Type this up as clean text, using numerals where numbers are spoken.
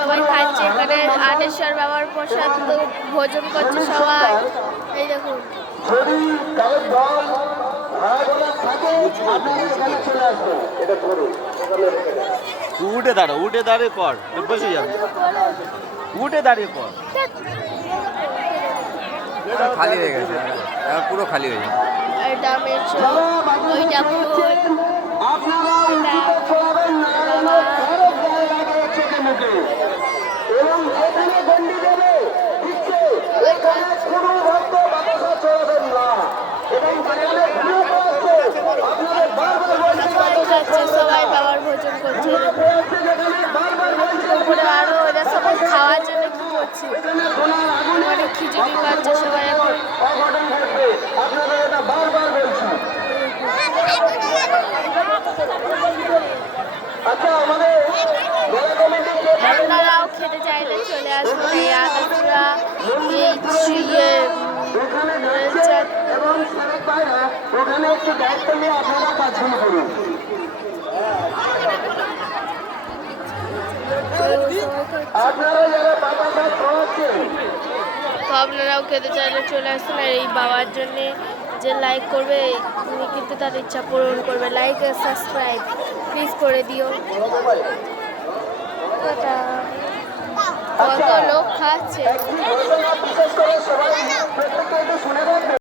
সবাই খাচ্ছে এখানে আটেশ্বর বাবার প্রসাদ ভোজন করছে সবাই। এই দেখুন উঠে দাঁড়িয়ে কর, বসে যাবে, উঠে দাঁড়িয়ে কর। খালি হয়ে গেছে, পুরো খালি হয়ে যাবে। এটা মেছো ওইটা ফুল আপনারা চলাবেন না, এবং এখানে গন্ডি দেবে দিচ্ছে, এখানে কোনো ভক্ত বাতাসা চলাবেন না, এবং সেখানে গ্রুপ আছে আপনাদের বারবার বলছে সবাই খাচ্ছে, সবাই বাবার ভোজন করছে। তারপরে আরো ওরা সবাই খাওয়ার জন্য কি করছে, মানে খিচুড়ি খাচ্ছে সবাই এখন। অঘটন ঘটবে, আপনাদের এটা বারবার বলছি। আচ্ছা, আমাদের আপনারাও খেতে চাইলে চলে আসুন এই আগাছড়া এবং সারেক ভাইরা ওখানে একটু দায়িত্ব নিয়ে আপনারা কাজ শুরু করুন। আপনারা যারা বাতাসা খাওয়াচ্ছেন, তো আপনারাও খেতে চাইলে চলে আসুন। আর এই বাবার জন্যে যে লাইক করবে তুমি কিন্তু তার ইচ্ছা পূরণ করবে। লাইক আর সাবস্ক্রাইব প্লিজ করে দিও। কত লোক খাচ্ছে। বিশেষ করে সবাই প্রত্যেকটা একটু শুনে রাখবেন।